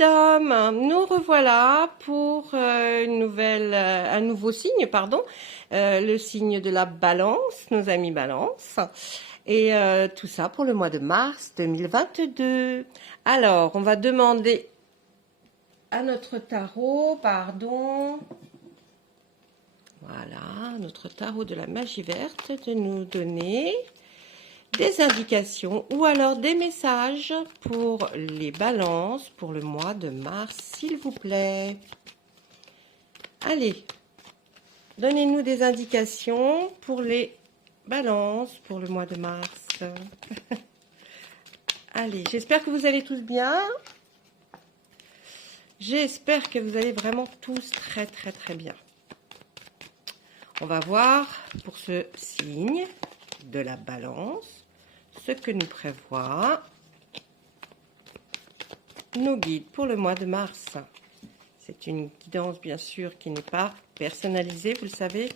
dames, nous revoilà pour un nouveau signe, pardon, le signe de la balance, nos amis balance, et tout ça pour le mois de mars 2022. Alors, on va demander à notre tarot, voilà, notre tarot de la magie verte, de nous donner des indications ou alors des messages pour les balances pour le mois de mars, s'il vous plaît. Allez, donnez-nous des indications pour les balances pour le mois de mars. Allez, j'espère que vous allez tous bien. J'espère que vous allez vraiment tous très très très bien. On va voir pour ce signe de la balance ce que nous prévoit nos guides pour le mois de mars. C'est une guidance bien sûr qui n'est pas personnalisée, vous le savez,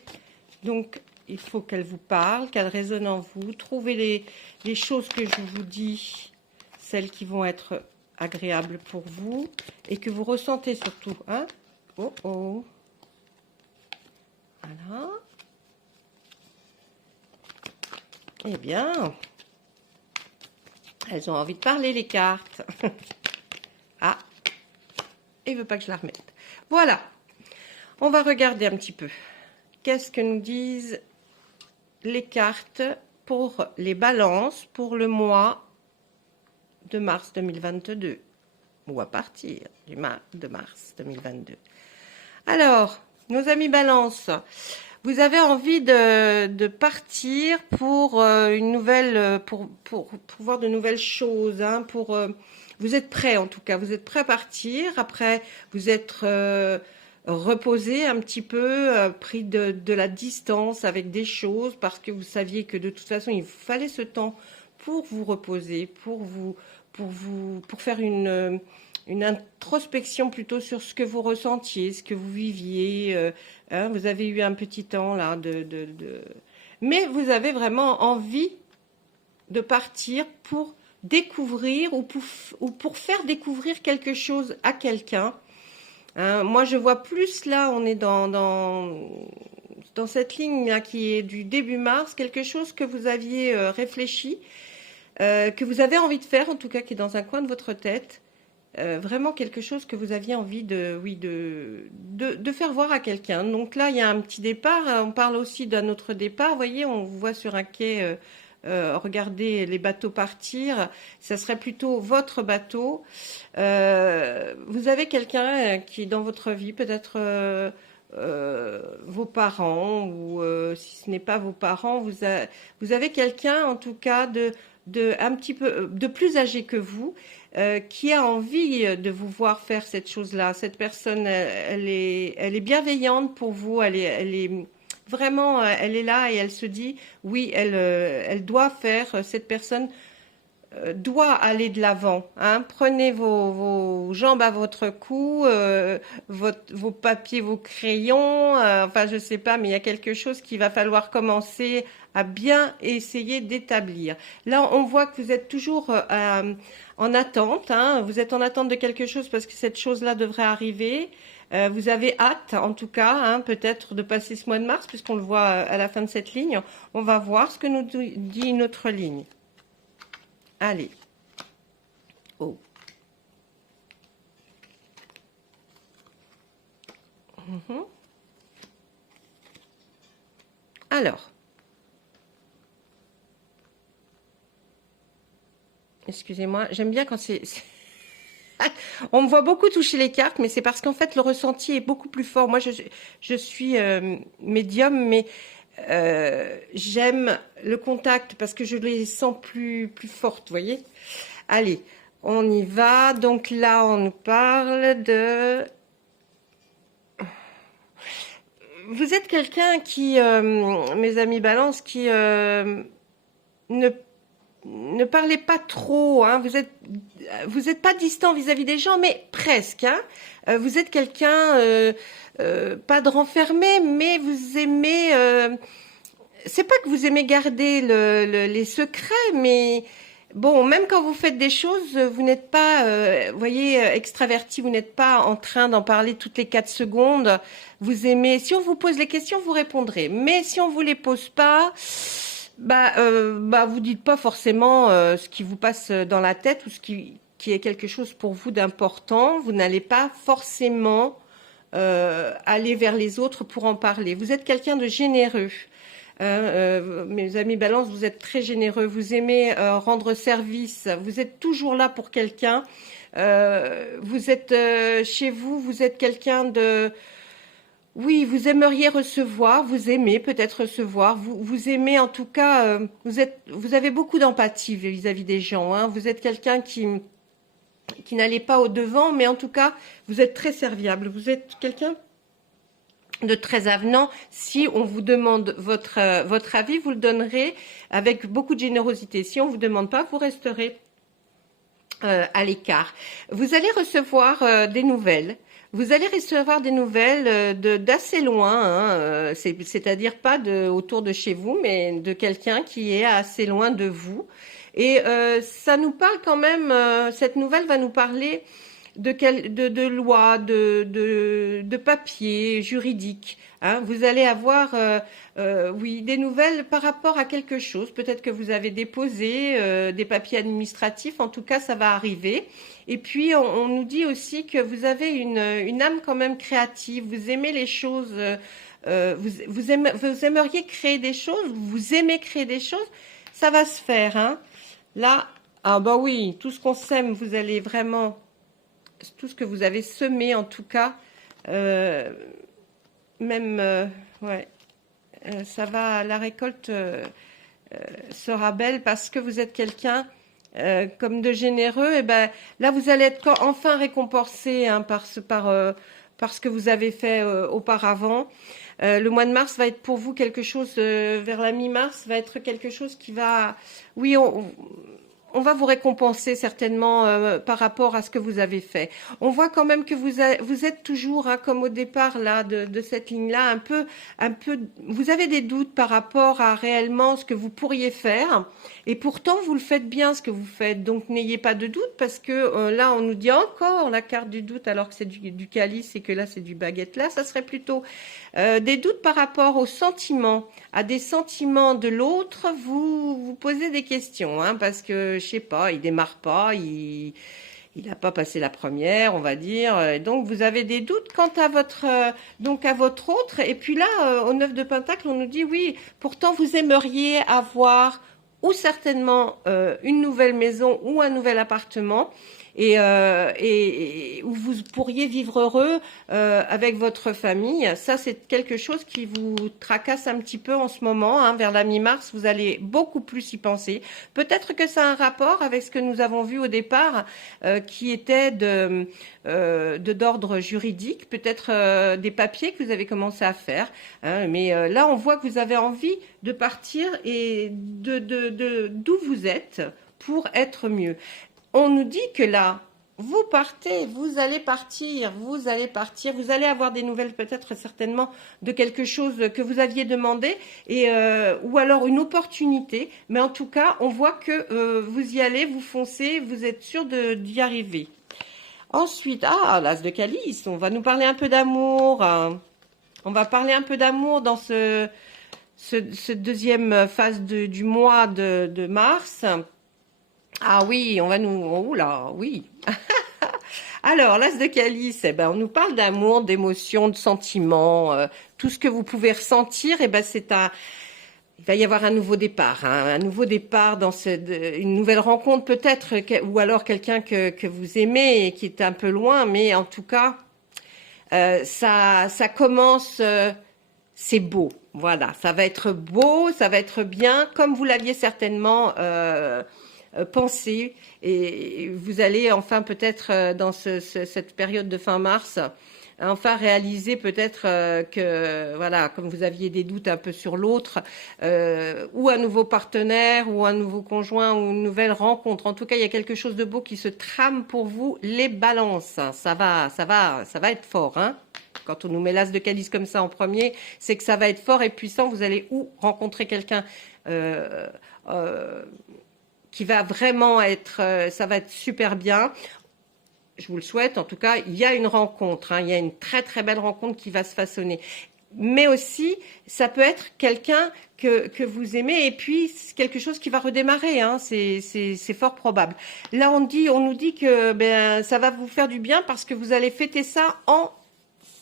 donc il faut qu'elle vous parle, qu'elle résonne en vous. Trouvez les choses que je vous dis, celles qui vont être agréables pour vous et que vous ressentez surtout, hein. Oh oh, voilà. Eh bien, elles ont envie de parler, les cartes. Ah, il ne veut pas que je la remette. Voilà, on va regarder un petit peu. Qu'est-ce que nous disent les cartes pour les balances pour le mois de mars 2022 ou à partir de mars 2022. Alors, nos amis balance, vous avez envie de partir pour une nouvelle, pour voir de nouvelles choses, hein, vous êtes prêt en tout cas, vous êtes prêt à partir. Après, vous êtes reposé un petit peu, pris de la distance avec des choses parce que vous saviez que de toute façon il vous fallait ce temps pour vous reposer, pour faire une introspection plutôt sur ce que vous ressentiez, ce que vous viviez. Hein, vous avez eu un petit temps là mais vous avez vraiment envie de partir pour découvrir ou pour faire découvrir quelque chose à quelqu'un. Hein, moi, je vois plus là, on est dans cette ligne là, qui est du début mars, quelque chose que vous aviez réfléchi, que vous avez envie de faire, en tout cas, qui est dans un coin de votre tête. Vraiment quelque chose que vous aviez envie de faire voir à quelqu'un. Donc là, il y a un petit départ. On parle aussi d'un autre départ. Vous voyez, on vous voit sur un quai, regardez les bateaux partir. Ça serait plutôt votre bateau. Vous avez quelqu'un qui est dans votre vie, peut-être vos parents, ou si ce n'est pas vos parents, vous avez quelqu'un, en tout cas, un petit peu de plus âgé que vous, qui a envie de vous voir faire cette chose-là. Cette personne, elle est bienveillante pour vous, elle est vraiment, elle est là et elle se dit, oui, elle doit faire, cette personne doit aller de l'avant. Hein. Prenez vos jambes à votre cou, vos papiers, vos crayons, enfin je sais pas, mais il y a quelque chose qu'il va falloir commencer à bien essayer d'établir. Là, on voit que vous êtes toujours en attente, hein. Vous êtes en attente de quelque chose parce que cette chose-là devrait arriver. Vous avez hâte, en tout cas, hein, peut-être de passer ce mois de mars, puisqu'on le voit à la fin de cette ligne. On va voir ce que nous dit notre ligne. Allez. Oh. Alors. Excusez-moi, j'aime bien quand c'est... On me voit beaucoup toucher les cartes, mais c'est parce qu'en fait, le ressenti est beaucoup plus fort. Moi, je suis médium, mais j'aime le contact parce que je les sens plus fortes, vous voyez. Allez, on y va. Donc là, on nous parle de... Vous êtes quelqu'un qui, mes amis balance, qui ne parlez pas trop, hein. Vous êtes pas distant vis-à-vis des gens, mais presque. Hein. Vous êtes quelqu'un, pas de renfermé, mais vous aimez. C'est pas que vous aimez garder les secrets, mais Bon, même quand vous faites des choses, vous n'êtes pas, vous voyez, extraverti, vous n'êtes pas en train d'en parler toutes les 4 secondes. Vous aimez, si on vous pose les questions, vous répondrez. Mais si on vous les pose pas, vous dites pas forcément ce qui vous passe dans la tête ou qui est quelque chose pour vous d'important. Vous n'allez pas forcément aller vers les autres pour en parler. Vous êtes quelqu'un de généreux. Mes amis Balance, vous êtes très généreux, vous aimez rendre service, vous êtes toujours là pour quelqu'un, vous êtes chez vous, vous êtes quelqu'un de... Oui, vous aimeriez recevoir, vous aimez peut-être recevoir, vous aimez en tout cas, vous avez beaucoup d'empathie vis-à-vis des gens, hein. Vous êtes quelqu'un qui n'allait pas au devant, mais en tout cas, vous êtes très serviable, vous êtes quelqu'un de très avenant. Si on vous demande votre avis, vous le donnerez avec beaucoup de générosité. Si on vous demande pas, vous resterez à l'écart. Vous allez recevoir des nouvelles. Vous allez recevoir des nouvelles d'assez loin, hein, c'est-à-dire pas autour de chez vous, mais de quelqu'un qui est assez loin de vous. Et ça nous parle quand même, cette nouvelle va nous parler de loi, de papier juridique. Hein. Vous allez avoir, oui, des nouvelles par rapport à quelque chose. Peut-être que vous avez déposé des papiers administratifs. En tout cas, ça va arriver. Et puis, on nous dit aussi que vous avez une âme quand même créative. Vous aimez les choses. Vous aimeriez créer des choses. Vous aimez créer des choses. Ça va se faire. Hein. Là, ah bah oui, tout ce qu'on sème, vous allez vraiment... Tout ce que vous avez semé, en tout cas, ouais, ça va, la récolte sera belle parce que vous êtes quelqu'un comme de généreux. Et ben là, vous allez être enfin récompensé hein, par ce que vous avez fait auparavant. Le mois de mars va être pour vous quelque chose, vers la mi-mars, va être quelque chose qui va... Oui, on va vous récompenser certainement par rapport à ce que vous avez fait. On voit quand même que vous êtes toujours, hein, comme au départ là de cette ligne-là, un peu, vous avez des doutes par rapport à réellement ce que vous pourriez faire, et pourtant vous le faites bien ce que vous faites. Donc n'ayez pas de doute parce que là on nous dit encore la carte du doute alors que c'est du calice et que là c'est du baguette. Là, ça serait plutôt des doutes par rapport aux sentiments, à des sentiments de l'autre. Vous posez des questions, hein, parce que je sais pas, il démarre pas, il n'a pas passé la première, on va dire. Et donc vous avez des doutes quant à votre autre. Et puis là, au 9 de Pentacle, on nous dit oui, pourtant vous aimeriez avoir ou certainement une nouvelle maison ou un nouvel appartement. Et où vous pourriez vivre heureux avec votre famille. Ça, c'est quelque chose qui vous tracasse un petit peu en ce moment. Hein, vers la mi-mars, vous allez beaucoup plus y penser. Peut-être que ça a un rapport avec ce que nous avons vu au départ, qui était d'ordre juridique, peut-être des papiers que vous avez commencé à faire. Hein, mais là, on voit que vous avez envie de partir et d'où vous êtes pour être mieux. On nous dit que là, vous partez, vous allez partir, vous allez avoir des nouvelles peut-être certainement de quelque chose que vous aviez demandé ou alors une opportunité. Mais en tout cas, on voit que vous y allez, vous foncez, vous êtes sûr d'y arriver. Ensuite, l'as de calice, on va nous parler un peu d'amour. Hein. On va parler un peu d'amour dans ce deuxième phase du mois de mars. Ah oui, on va nous... Oh là, oui. Alors, l'as de calice, on nous parle d'amour, d'émotion, de sentiments, tout ce que vous pouvez ressentir, il va y avoir un nouveau départ, hein, un nouveau départ dans une nouvelle rencontre peut-être, ou alors quelqu'un que vous aimez et qui est un peu loin, mais en tout cas, ça commence... c'est beau, voilà, ça va être beau, ça va être bien, comme vous l'aviez certainement... pensez et vous allez enfin peut-être dans cette période de fin mars enfin réaliser peut-être que voilà, comme vous aviez des doutes un peu sur l'autre ou un nouveau partenaire ou un nouveau conjoint ou une nouvelle rencontre. En tout cas, il y a quelque chose de beau qui se trame pour vous, les balances. Ça va être fort, hein. Quand on nous met l'as de calice comme ça en premier, c'est que ça va être fort et puissant. Vous allez rencontrer quelqu'un qui va vraiment être, ça va être super bien. Je vous le souhaite, en tout cas, il y a une rencontre, hein, il y a une très très belle rencontre qui va se façonner. Mais aussi, ça peut être quelqu'un que vous aimez et puis quelque chose qui va redémarrer, hein, c'est fort probable. Là, on nous dit que ben, ça va vous faire du bien parce que vous allez fêter ça en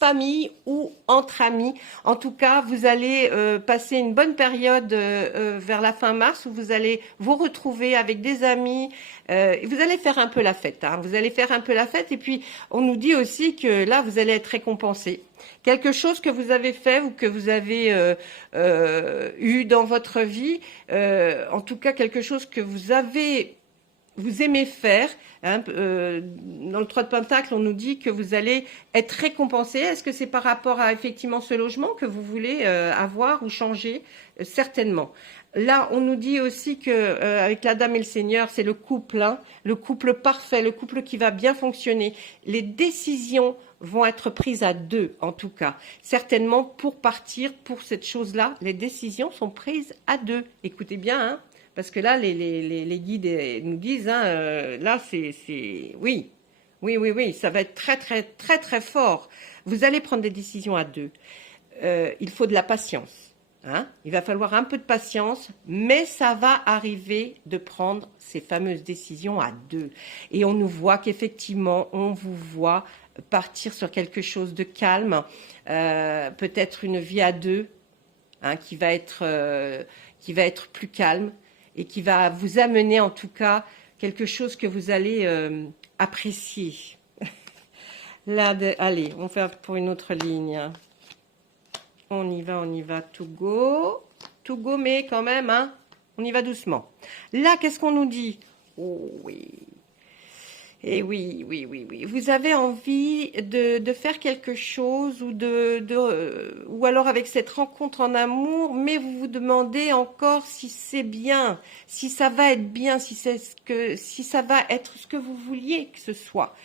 famille ou entre amis. En tout cas, vous allez passer une bonne période vers la fin mars où vous allez vous retrouver avec des amis. Vous allez faire un peu la fête. Hein. Vous allez faire un peu la fête et puis on nous dit aussi que là, vous allez être récompensé. Quelque chose que vous avez fait ou que vous avez eu dans votre vie, en tout cas quelque chose que vous aimez faire. Hein, dans le 3 de Pentacle, on nous dit que vous allez être récompensé. Est-ce que c'est par rapport à effectivement ce logement que vous voulez avoir ou changer? Certainement. Là, on nous dit aussi que avec la Dame et le Seigneur, c'est le couple, hein, le couple parfait, le couple qui va bien fonctionner. Les décisions vont être prises à deux, en tout cas. Certainement, pour partir pour cette chose-là, les décisions sont prises à deux. Écoutez bien, hein. Parce que là, les guides nous disent, hein, là, oui, ça va être très, très, très, très fort. Vous allez prendre des décisions à deux. Il faut de la patience. Hein. Il va falloir un peu de patience, mais ça va arriver de prendre ces fameuses décisions à deux. Et on nous voit qu'effectivement, on vous voit partir sur quelque chose de calme, peut-être une vie à deux, hein, qui va être plus calme, et qui va vous amener en tout cas quelque chose que vous allez apprécier. Là, allez, on fait pour une autre ligne. On y va, tout go, mais quand même, hein, on y va doucement. Là, qu'est-ce qu'on nous dit? Oh oui. Et oui, vous avez envie de faire quelque chose ou alors avec cette rencontre en amour, mais vous vous demandez encore si c'est bien, si ça va être bien, si ça va être ce que vous vouliez que ce soit.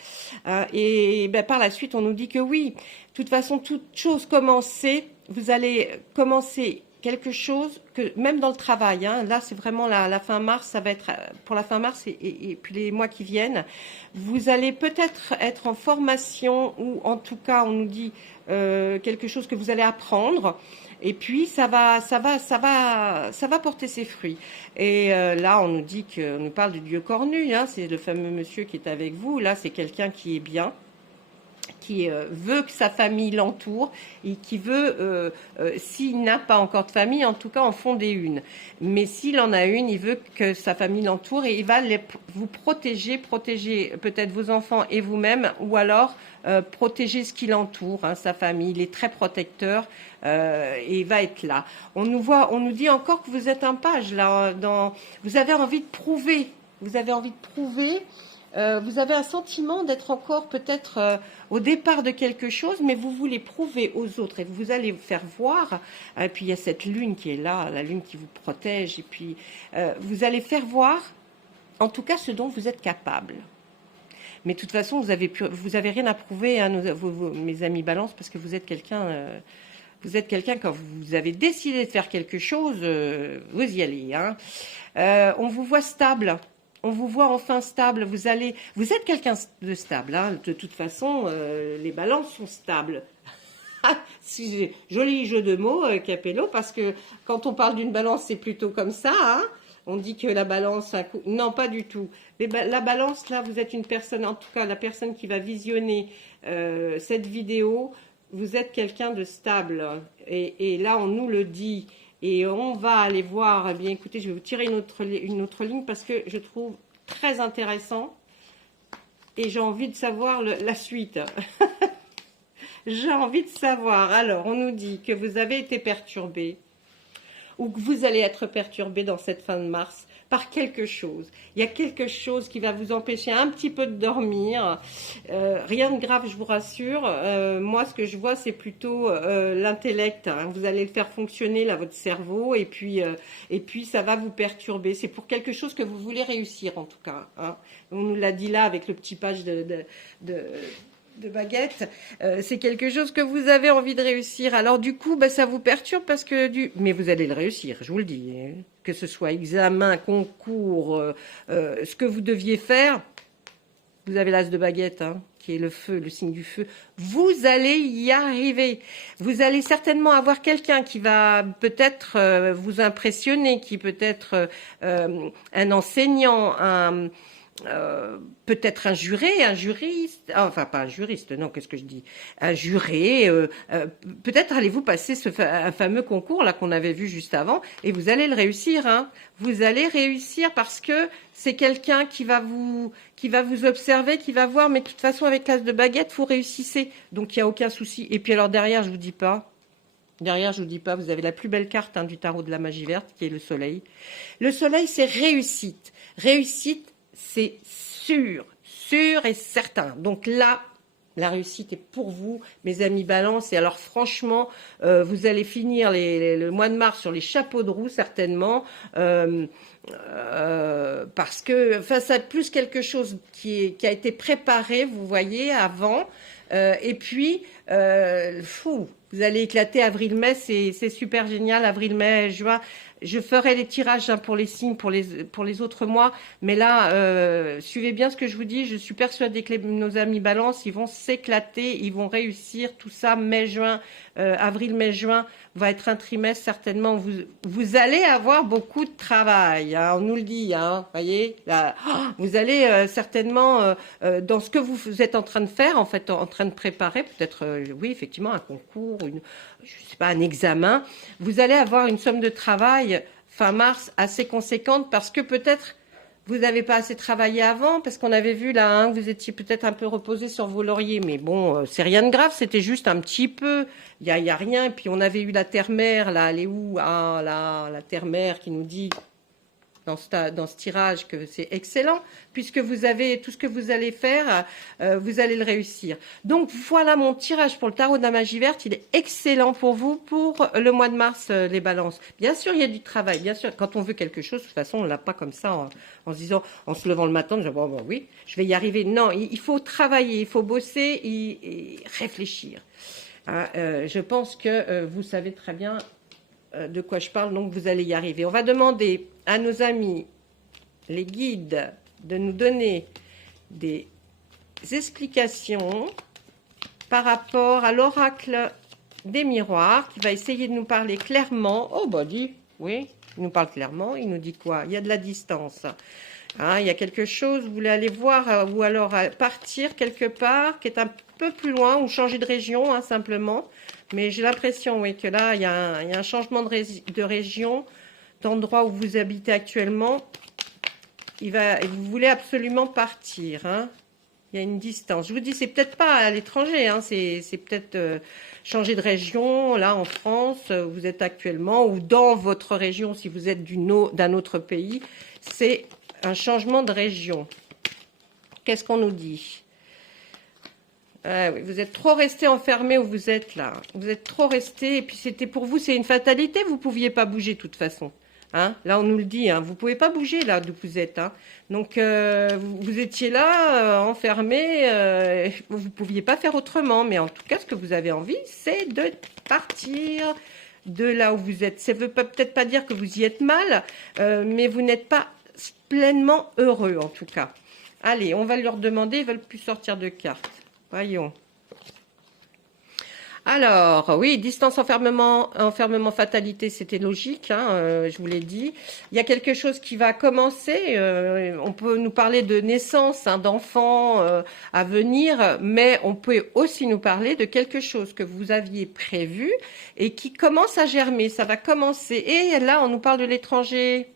Et ben, par la suite, on nous dit que oui. De toute façon, toute chose commencée, vous allez commencer quelque chose que même dans le travail, hein, là c'est vraiment la fin mars, ça va être pour la fin mars et puis les mois qui viennent, vous allez peut-être être en formation ou en tout cas on nous dit quelque chose que vous allez apprendre et puis ça va porter ses fruits. Et là on nous dit on nous parle du dieu cornu, hein, c'est le fameux monsieur qui est avec vous, là c'est quelqu'un qui est bien, qui veut que sa famille l'entoure et qui veut, s'il n'a pas encore de famille, en tout cas en fonder une. Mais s'il en a une, il veut que sa famille l'entoure et il va vous protéger peut-être vos enfants et vous-même, ou alors protéger ce qui l'entoure, hein, sa famille. Il est très protecteur et il va être là. On nous dit encore que vous êtes un page là. Vous avez envie de prouver. Vous avez un sentiment d'être encore peut-être au départ de quelque chose, mais vous voulez prouver aux autres et vous allez faire voir. Et puis il y a cette lune qui est là, la lune qui vous protège. Et puis vous allez faire voir, en tout cas, ce dont vous êtes capable. Mais de toute façon, vous avez rien à prouver, hein, mes amis Balance, parce que vous êtes quelqu'un. Quand vous avez décidé de faire quelque chose, vous y allez. Hein. On vous voit stable. On vous voit enfin stable. Vous êtes quelqu'un de stable. Hein. De toute façon, les balances sont stables. Joli jeu de mots, Capello, parce que quand on parle d'une balance, c'est plutôt comme ça. Hein. On dit que la balance, non, pas du tout. La balance, là, vous êtes une personne, en tout cas, la personne qui va visionner cette vidéo, vous êtes quelqu'un de stable. Et là, on nous le dit. Et on va aller voir, eh bien écoutez, je vais vous tirer une autre ligne parce que je trouve très intéressant et j'ai envie de savoir la suite. J'ai envie de savoir. Alors, on nous dit que vous avez été perturbé ou que vous allez être perturbé dans cette fin de mars par quelque chose. Il y a quelque chose qui va vous empêcher un petit peu de dormir. Rien de grave, je vous rassure. Moi, ce que je vois, c'est plutôt l'intellect. Hein. Vous allez le faire fonctionner, là, votre cerveau, et puis ça va vous perturber. C'est pour quelque chose que vous voulez réussir, en tout cas. Hein. On nous l'a dit là, avec le petit page de baguette, c'est quelque chose que vous avez envie de réussir. Alors du coup, ça vous perturbe parce que mais vous allez le réussir, je vous le dis, hein. Que ce soit examen, concours, ce que vous deviez faire, vous avez l'as de baguette, hein, qui est le feu, le signe du feu. Vous allez y arriver. Vous allez certainement avoir quelqu'un qui va peut-être vous impressionner, qui peut être un enseignant, peut-être un juré, un juriste, enfin pas un juriste, non, qu'est-ce que je dis, un juré, peut-être allez-vous passer un fameux concours là qu'on avait vu juste avant, et vous allez le réussir, hein. Vous allez réussir parce que c'est quelqu'un qui va vous observer, qui va voir, mais de toute façon avec l'as de baguette, vous réussissez, donc il n'y a aucun souci. Et puis alors derrière, je vous dis pas, vous avez la plus belle carte, hein, du tarot de la magie verte, qui est le soleil. Le soleil, c'est réussite. Réussite, c'est sûr et certain. Donc là, la réussite est pour vous, mes amis Balance. Et alors franchement, vous allez finir le mois de mars sur les chapeaux de roue, certainement. Parce que ça a plus quelque chose qui a été préparé, vous voyez, avant. Et puis, vous allez éclater avril-mai, c'est super génial, avril-mai, juin. Je ferai les tirages, hein, pour les signes, pour les autres mois. Mais là, suivez bien ce que je vous dis. Je suis persuadée que nos amis Balance, ils vont s'éclater, ils vont réussir tout ça. Mai-juin, avril, mai, juin va être un trimestre certainement. Vous allez avoir beaucoup de travail, hein, on nous le dit, hein, voyez. Là, vous allez certainement dans ce que vous êtes en train de faire, en fait, en train de préparer, peut-être, oui, effectivement, un concours, je sais pas, un examen. Vous allez avoir une somme de travail fin mars assez conséquente parce que peut-être vous n'avez pas assez travaillé avant, parce qu'on avait vu là, hein, vous étiez peut-être un peu reposé sur vos lauriers, mais bon, c'est rien de grave, c'était juste un petit peu, il y a rien. Et puis on avait eu la terre-mère, là, elle est où? Ah là, la terre-mère qui nous dit dans ce tirage que c'est excellent, puisque vous avez tout ce que vous allez faire, vous allez le réussir. Donc voilà mon tirage pour le tarot de la magie verte, il est excellent pour vous pour le mois de mars, les balances. Bien sûr, il y a du travail, bien sûr, quand on veut quelque chose, de toute façon, on l'a pas comme ça, en se disant, en se levant le matin, en disant, bon, oui, je vais y arriver. Non, il faut travailler, il faut bosser et réfléchir. Hein, je pense que vous savez très bien de quoi je parle, donc vous allez y arriver. On va demander à nos amis, les guides, de nous donner des explications par rapport à l'oracle des miroirs, qui va essayer de nous parler clairement. Oh, bah dis, oui, il nous parle clairement. Il nous dit quoi? Il y a de la distance. Hein, il y a quelque chose, vous voulez aller voir, ou alors partir quelque part, qui est un peu plus loin, ou changer de région, hein, simplement. Mais j'ai l'impression, oui, que là, il y a un changement de région, d'endroit où vous habitez actuellement. Vous voulez absolument partir, hein. Il y a une distance. Je vous dis, c'est peut-être pas à l'étranger, hein, c'est peut-être changer de région, là, en France, vous êtes actuellement, ou dans votre région, si vous êtes d'un autre pays. C'est un changement de région. Qu'est-ce qu'on nous dit? Oui, vous êtes trop resté enfermé où vous êtes là. Vous êtes trop resté, et puis c'était pour vous, c'est une fatalité, vous ne pouviez pas bouger de toute façon. Hein, là, on nous le dit, hein, vous ne pouvez pas bouger là d'où vous êtes. Hein. Donc, vous étiez là, enfermé, vous ne pouviez pas faire autrement. Mais en tout cas, ce que vous avez envie, c'est de partir de là où vous êtes. Ça ne veut peut-être pas dire que vous y êtes mal, mais vous n'êtes pas pleinement heureux en tout cas. Allez, on va leur demander, ils ne veulent plus sortir de cartes. Voyons. Alors, oui, distance, enfermement, fatalité, c'était logique, hein, je vous l'ai dit. Il y a quelque chose qui va commencer, on peut nous parler de naissance, hein, d'enfants à venir, mais on peut aussi nous parler de quelque chose que vous aviez prévu et qui commence à germer, ça va commencer. Et là, on nous parle de l'étranger.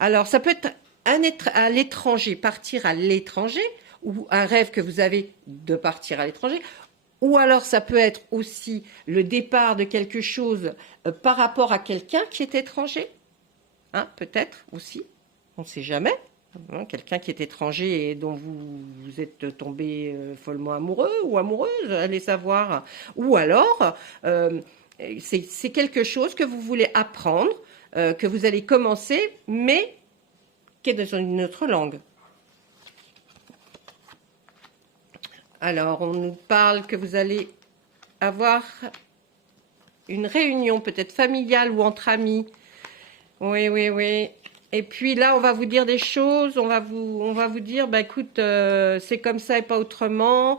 Alors, ça peut être à l'étranger, partir à l'étranger, ou un rêve que vous avez de partir à l'étranger, ou alors ça peut être aussi le départ de quelque chose par rapport à quelqu'un qui est étranger, hein, peut-être aussi, on ne sait jamais, hein, quelqu'un qui est étranger et dont vous êtes tombé follement amoureux ou amoureuse, allez savoir, ou alors c'est quelque chose que vous voulez apprendre, que vous allez commencer, mais qui est dans une autre langue. Alors, on nous parle que vous allez avoir une réunion peut-être familiale ou entre amis. Oui, oui, oui. Et puis là, on va vous dire des choses, on va vous dire, bah écoute, c'est comme ça et pas autrement.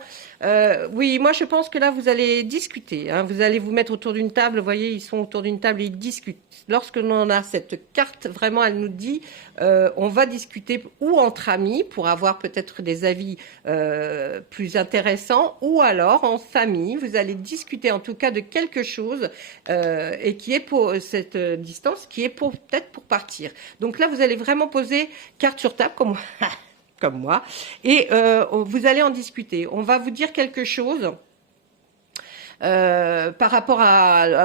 Oui, moi je pense que là, vous allez discuter, hein. Vous allez vous mettre autour d'une table, vous voyez, ils sont autour d'une table et ils discutent. Lorsque l'on a cette carte, vraiment, elle nous dit, on va discuter ou entre amis pour avoir peut-être des avis plus intéressants, ou alors en famille, vous allez discuter en tout cas de quelque chose et qui est pour cette distance, qui est peut-être pour partir. Donc là, vous allez vraiment poser carte sur table, comme moi, comme moi, et vous allez en discuter. On va vous dire quelque chose par rapport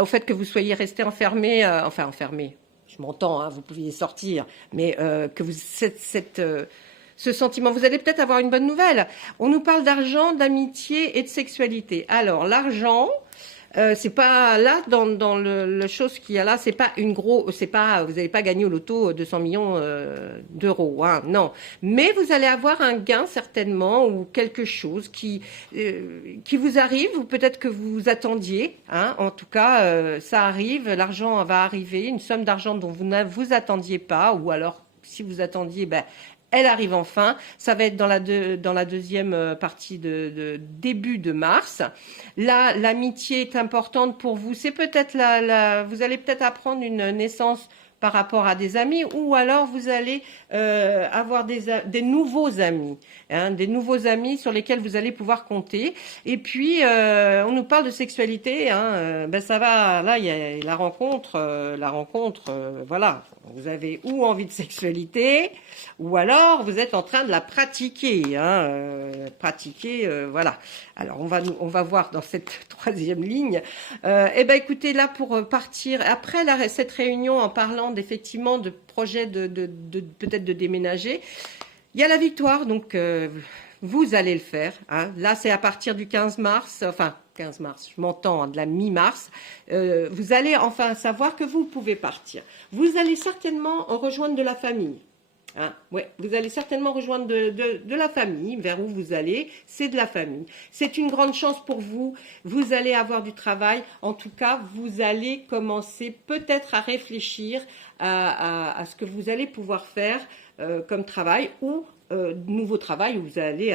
au fait que vous soyez resté enfermé, enfin enfermé, je m'entends, hein, vous pouviez sortir, mais que vous ce sentiment, vous allez peut-être avoir une bonne nouvelle. On nous parle d'argent, d'amitié et de sexualité. Alors l'argent, c'est pas là dans le chose qu'il y a là, c'est pas c'est pas, vous n'allez pas gagner au loto 200 millions d'euros, hein, non. Mais vous allez avoir un gain certainement ou quelque chose qui vous arrive ou peut-être que vous attendiez, hein. En tout cas, ça arrive, l'argent va arriver, une somme d'argent dont vous ne vous attendiez pas, ou alors si vous attendiez, ben elle arrive enfin. Ça va être dans la deuxième partie de début de mars. Là, l'amitié est importante pour vous. C'est peut-être vous allez peut-être apprendre une naissance par rapport à des amis, ou alors vous allez avoir des nouveaux amis, hein, des nouveaux amis sur lesquels vous allez pouvoir compter. Et puis, on nous parle de sexualité, hein, ben ça va, là, il y a la rencontre, voilà. Vous avez ou envie de sexualité, ou alors vous êtes en train de la pratiquer, hein, voilà. Alors on va voir dans cette troisième ligne. Eh ben écoutez, là pour partir après cette réunion, en parlant effectivement de projets de peut-être de déménager, il y a la victoire, donc vous allez le faire, hein. Là c'est à partir du 15 mars, enfin 15 mars, je m'entends, hein, de la mi-mars, vous allez enfin savoir que vous pouvez partir. Vous allez certainement rejoindre de la famille. Hein, ouais, vous allez certainement rejoindre de la famille, vers où vous allez, c'est de la famille. C'est une grande chance pour vous, vous allez avoir du travail, en tout cas, vous allez commencer peut-être à réfléchir à ce que vous allez pouvoir faire comme travail, ou nouveau travail où vous allez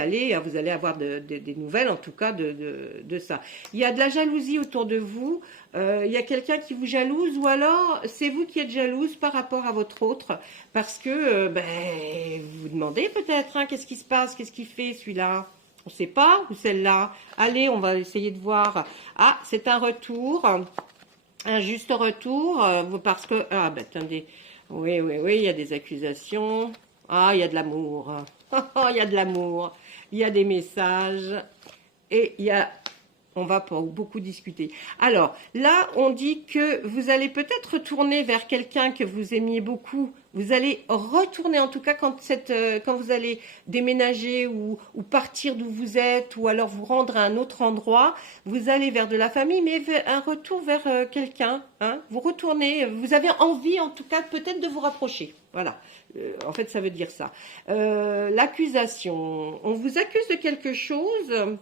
avoir des nouvelles en tout cas de ça. Il y a de la jalousie autour de vous, il y a quelqu'un qui vous jalouse, ou alors c'est vous qui êtes jalouse par rapport à votre autre, parce que vous vous demandez peut-être, hein, qu'est-ce qui se passe, qu'est-ce qu'il fait celui-là, on ne sait pas, ou celle-là. Allez, on va essayer de voir. Ah, c'est un retour, un juste retour, parce que attendez, oui, il y a des accusations. Ah, il y a de l'amour. Il y a de l'amour. Il y a des messages. Et on va beaucoup discuter. Alors, là, on dit que vous allez peut-être retourner vers quelqu'un que vous aimiez beaucoup. Vous allez retourner, en tout cas, quand vous allez déménager ou partir d'où vous êtes, ou alors vous rendre à un autre endroit, vous allez vers de la famille, mais un retour vers quelqu'un, hein. Vous retournez, vous avez envie, en tout cas, peut-être de vous rapprocher. Voilà. En fait, ça veut dire ça. L'accusation. On vous accuse de quelque chose,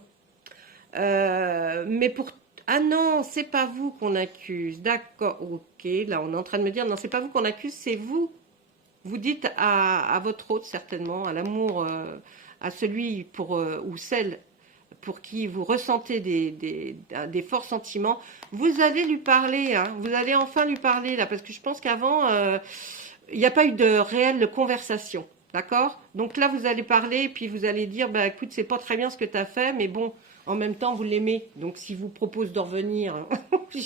mais pour... Ah non, c'est pas vous qu'on accuse. D'accord, ok. Là, on est en train de me dire, non, c'est pas vous qu'on accuse, c'est vous. Vous dites à votre hôte, certainement, à l'amour, à celui ou celle pour qui vous ressentez des forts sentiments, vous allez lui parler, hein. Vous allez enfin lui parler, là, parce que je pense qu'avant... il n'y a pas eu de réelle conversation, d'accord? Donc là, vous allez parler, puis vous allez dire, bah écoute, c'est pas très bien ce que tu as fait, mais bon, en même temps, vous l'aimez. Donc s'il vous propose de revenir, il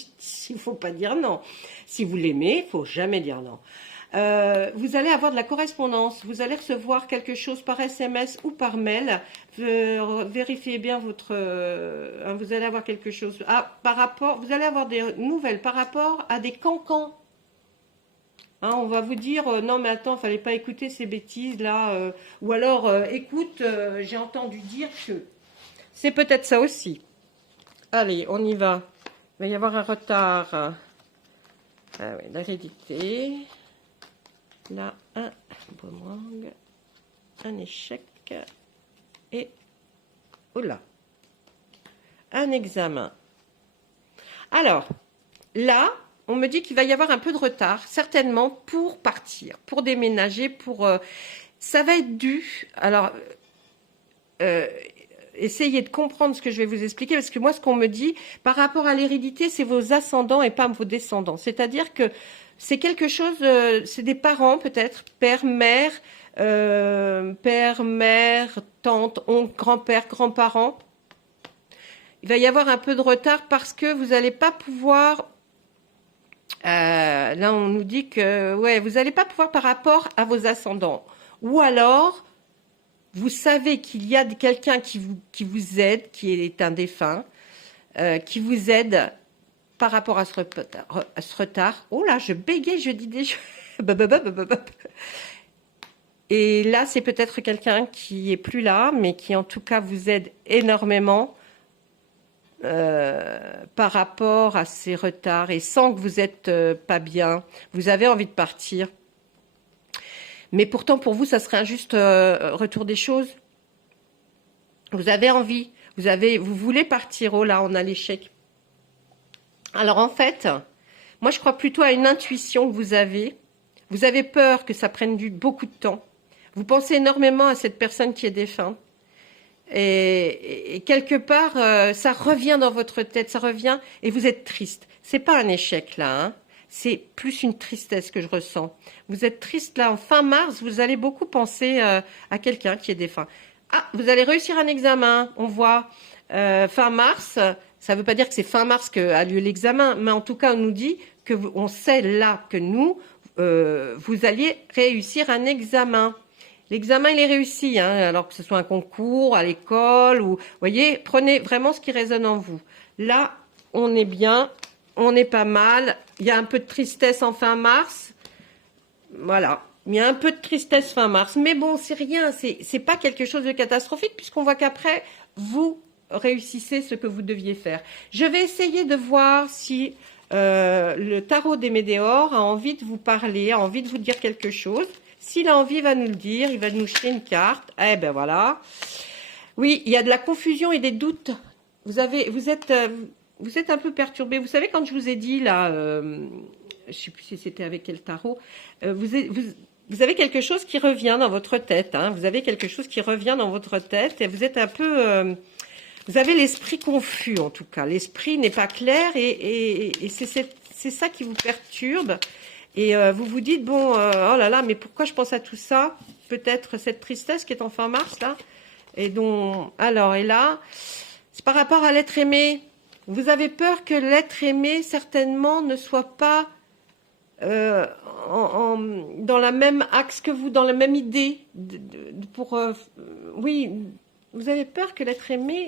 ne faut pas dire non. Si vous l'aimez, il faut jamais dire non. Vous allez avoir de la correspondance, vous allez recevoir quelque chose par SMS ou par mail. Vérifiez bien votre... vous allez avoir quelque chose... vous allez avoir des nouvelles par rapport à des cancans. Hein, on va vous dire, non mais attends, fallait pas écouter ces bêtises là, ou alors, écoute, j'ai entendu dire que... C'est peut-être ça aussi. Allez, on y va. Il va y avoir un retard. Ah oui, l'hérédité. Là, un boomerang, un échec. Et... Oula. un examen. Alors, là, on me dit qu'il va y avoir un peu de retard, certainement pour partir, pour déménager, ça va être dû. Alors, essayez de comprendre ce que je vais vous expliquer, parce que moi, ce qu'on me dit, par rapport à l'hérédité, c'est vos ascendants et pas vos descendants. C'est-à-dire que c'est quelque chose, c'est des parents peut-être, père, mère, tante, oncle, grand-père, grands-parents. Il va y avoir un peu de retard parce que vous n'allez pas pouvoir... là, on nous dit que ouais, vous n'allez pas pouvoir par rapport à vos ascendants. Ou alors, vous savez qu'il y a quelqu'un qui vous aide, qui est un défunt, qui vous aide par rapport à ce retard. Oh là, je bégaye, je dis des choses. Et là, c'est peut-être quelqu'un qui est plus là, mais qui en tout cas vous aide énormément par rapport à ces retards. Et sans que vous n'êtes pas bien, vous avez envie de partir. Mais pourtant, pour vous, ça serait un juste retour des choses. Vous avez envie, vous voulez partir. Oh là, on a l'échec. Alors en fait, moi je crois plutôt à une intuition que vous avez. Vous avez peur que ça prenne beaucoup de temps. Vous pensez énormément à cette personne qui est défunte. Et quelque part, ça revient dans votre tête, ça revient et vous êtes triste. C'est pas un échec là, hein. C'est plus une tristesse que je ressens. Vous êtes triste là en fin mars, vous allez beaucoup penser à quelqu'un qui est défunt. Ah, vous allez réussir un examen, on voit fin mars. Ça ne veut pas dire que c'est fin mars qu'a lieu l'examen, mais en tout cas, on nous dit que on sait là que vous alliez réussir un examen. L'examen, il est réussi, hein, alors que ce soit un concours, à l'école, ou, vous voyez, prenez vraiment ce qui résonne en vous. Là, on est bien, on est pas mal. Il y a un peu de tristesse en fin mars. Voilà. Il y a un peu de tristesse fin mars. Mais bon, c'est rien, c'est pas quelque chose de catastrophique, puisqu'on voit qu'après, vous réussissez ce que vous deviez faire. Je vais essayer de voir si le tarot des Médéors a envie de vous parler, a envie de vous dire quelque chose. S'il a envie, il va nous le dire, il va nous jeter une carte. Eh ben voilà. Oui, il y a de la confusion et des doutes. Vous êtes un peu perturbé. Vous savez, quand je vous ai dit, là, je ne sais plus si c'était avec quel tarot, vous avez quelque chose qui revient dans votre tête. Hein, vous avez quelque chose qui revient dans votre tête et vous êtes un peu... vous avez l'esprit confus, en tout cas. L'esprit n'est pas clair et c'est ça qui vous perturbe. Et vous vous dites, bon, oh là là, mais pourquoi je pense à tout ça? Peut-être cette tristesse qui est en fin mars, là. Et donc, alors, et là, c'est par rapport à l'être aimé. Vous avez peur que l'être aimé, certainement, ne soit pas dans la même axe que vous, dans la même idée. Oui, vous avez peur que l'être aimé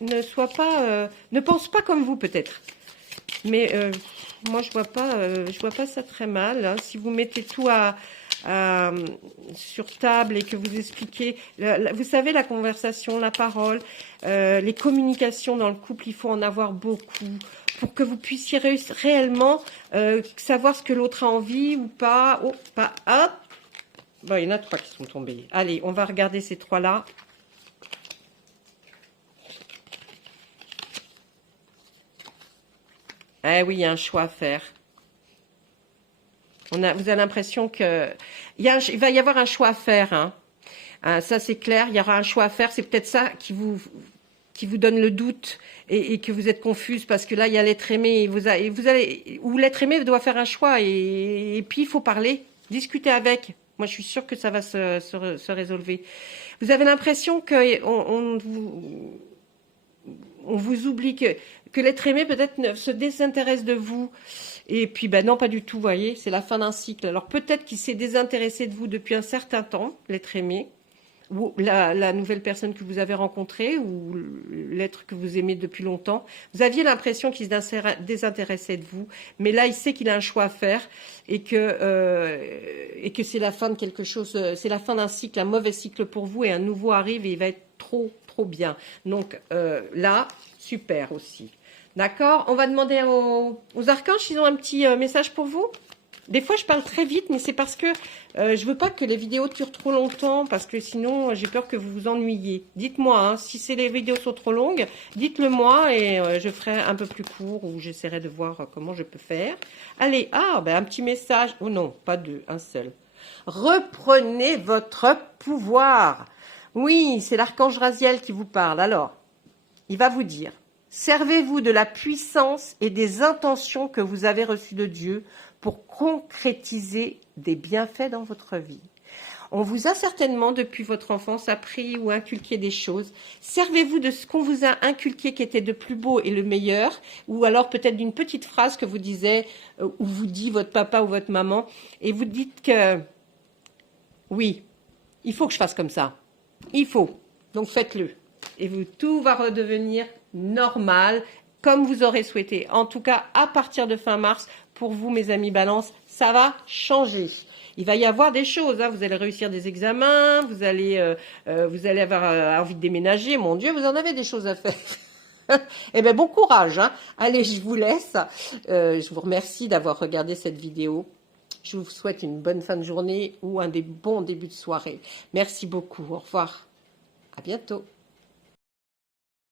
ne pense pas comme vous, peut-être. Mais... moi, je vois pas ça très mal. Hein. Si vous mettez tout sur table et que vous expliquez, vous savez, la conversation, la parole, les communications dans le couple, il faut en avoir beaucoup pour que vous puissiez réellement savoir ce que l'autre a envie ou pas. Oh, pas hop. Bon, il y en a 3 qui sont tombés. Allez, on va regarder ces 3-là. Eh oui, il y a un choix à faire. Vous avez l'impression que il va y avoir un choix à faire. Hein. Ça, c'est clair. Il y aura un choix à faire. C'est peut-être ça qui vous donne le doute et que vous êtes confuse parce que là, il y a l'être aimé. Ou l'être aimé doit faire un choix et puis il faut parler, discuter avec. Moi, je suis sûre que ça va se résolver. Vous avez l'impression que on vous oublie, que l'être aimé peut-être se désintéresse de vous. Et puis, ben non, pas du tout, vous voyez, c'est la fin d'un cycle. Alors peut-être qu'il s'est désintéressé de vous depuis un certain temps, l'être aimé, ou la nouvelle personne que vous avez rencontrée, ou l'être que vous aimez depuis longtemps. Vous aviez l'impression qu'il se désintéressait de vous, mais là, il sait qu'il a un choix à faire et que c'est la fin de quelque chose, c'est la fin d'un cycle, un mauvais cycle pour vous, et un nouveau arrive et il va être trop bien. Donc là, super aussi. D'accord? On va demander aux archanges s'ils ont un petit message pour vous. Des fois, je parle très vite, mais c'est parce que je veux pas que les vidéos durent trop longtemps, parce que sinon, j'ai peur que vous vous ennuyiez. Dites-moi, hein, si les vidéos sont trop longues, dites-le moi et je ferai un peu plus court ou j'essaierai de voir comment je peux faire. Allez, ben un petit message. Oh non, pas deux, un seul. Reprenez votre pouvoir. Oui, c'est l'archange Raziel qui vous parle. Alors, il va vous dire, servez-vous de la puissance et des intentions que vous avez reçues de Dieu pour concrétiser des bienfaits dans votre vie. On vous a certainement, depuis votre enfance, appris ou inculqué des choses. Servez-vous de ce qu'on vous a inculqué qui était de plus beau et le meilleur, ou alors peut-être d'une petite phrase que vous disait, ou vous dit votre papa ou votre maman, et vous dites que, oui, il faut que je fasse comme ça. Il faut. Donc faites-le. Et tout va redevenir normal, comme vous aurez souhaité. En tout cas, à partir de fin mars, pour vous, mes amis Balance, ça va changer. Il va y avoir des choses, hein. Vous allez réussir des examens, vous allez avoir envie de déménager. Mon Dieu, vous en avez des choses à faire. Eh bien, bon courage, hein. Allez, je vous laisse. Je vous remercie d'avoir regardé cette vidéo. Je vous souhaite une bonne fin de journée ou un bon début de soirée. Merci beaucoup. Au revoir. À bientôt.